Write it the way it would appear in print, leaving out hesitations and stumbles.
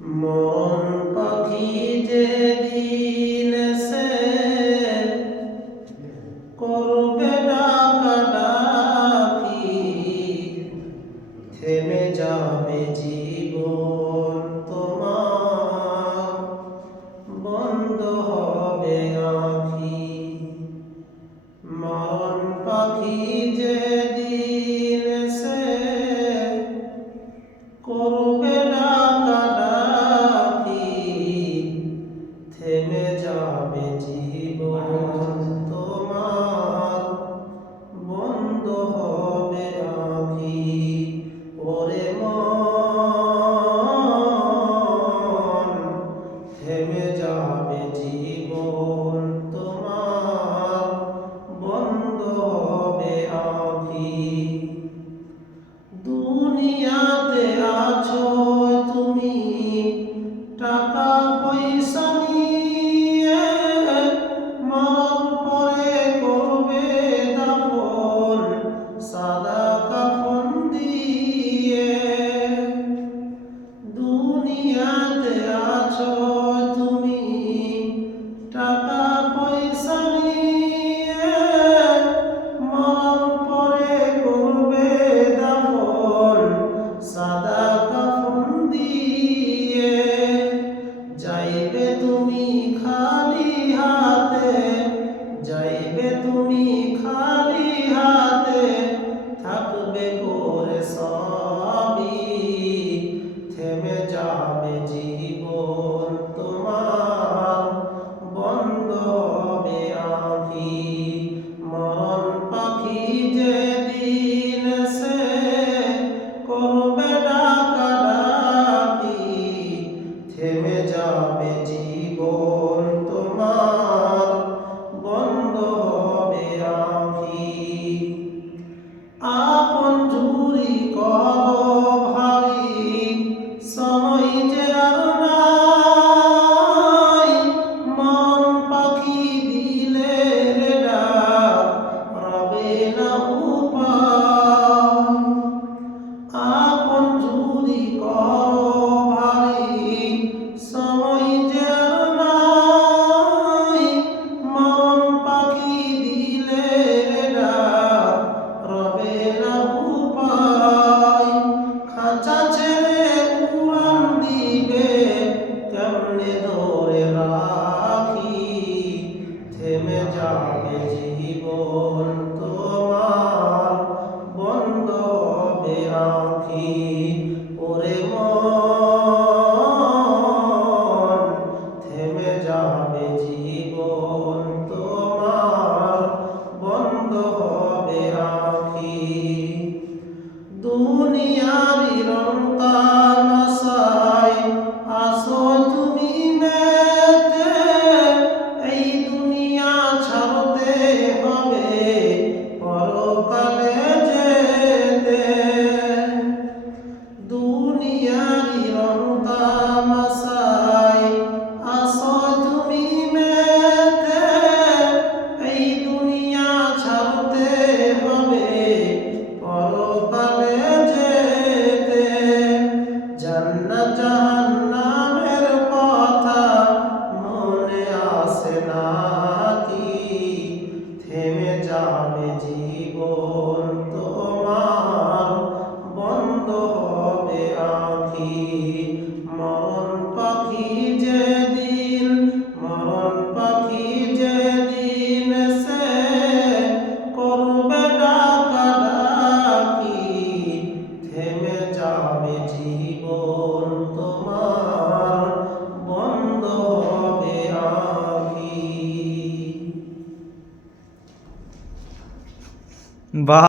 মরণ পাখি যেদিন সে করবে ডাকাডাকি, থেমে যাবে জীবন তোমার, বন্ধ হবে আঁখি। মরণ পাখি যেদিন সে করবে ডাকাডাকি, থেমে যাবে জীবন তোমার, বন্ধ হবে আঁখি। ওরে মন, থেমে যাবে জীবন তোমার, বন্ধ হবে আঁখি। দুনিয়াতে আছো তুমি টাকা পয়সা নিয়ে, মরণ পরে করবে দাফন সাদা কাফন দিয়ে। দুনিয়াতে আছো তুমি টাকা পয়সা নিয়ে, মরণ পরে করবে দাফন সাদা কাফন দিয়ে। যাইবে তুমি খালি হাতে, যাইবে তুমি খালি হাতে, থাকবে করে সবই, থেমে যাবে জীবন তোমার, বন্ধ হবে আঁখি। মরণ পাখি যেদিন সে করবে ডাকাডাকি, থেমে যাবে জীবন তোমার, বন্ধ হবে আঁখি। আপন ঝুরি করো ভারী, সময় যে আর নাই, মন পাখি দিলে রে ডাক, রবে না উপায়। আপন ঝুরি করো ভারী, সময় যে আর নাই, মন পাখি দিলে রে ডাক, রবে না উপায়। খাঁচা ছেড়ে উড়ান দিবে, কেমনে ধরে রাখি, থেমে যাবে জীবন তোমার, বন্ধ হবে আঁখি। ওরে মন, থেমে যাবে জীবন তোমার, বন্ধ হবে আঁখি। দুনিয়ারি রং তামাশায় আসো তুমি মেতে, এই দুনিয়া ছাড়তে হবে পরকালে যেতে। দুনিয়ারি রং তামাশায় আসো তুমি মেতে, এই দুনিয়া ছাড়তে হবে পরকালে যেতে। জান্নাত জাহান্নামের কথা মনে আসে নাকি, থেমে যাবে জীবন তোমার, বন্ধ হবে আঁখি। মরণ পাখি যেদিন, মরণ পাখি যেদিন সে করবে ডাকাডাকি, থেমে যাবে জীবন তোমার, বন্ধ হবে আঁখি। বাহ।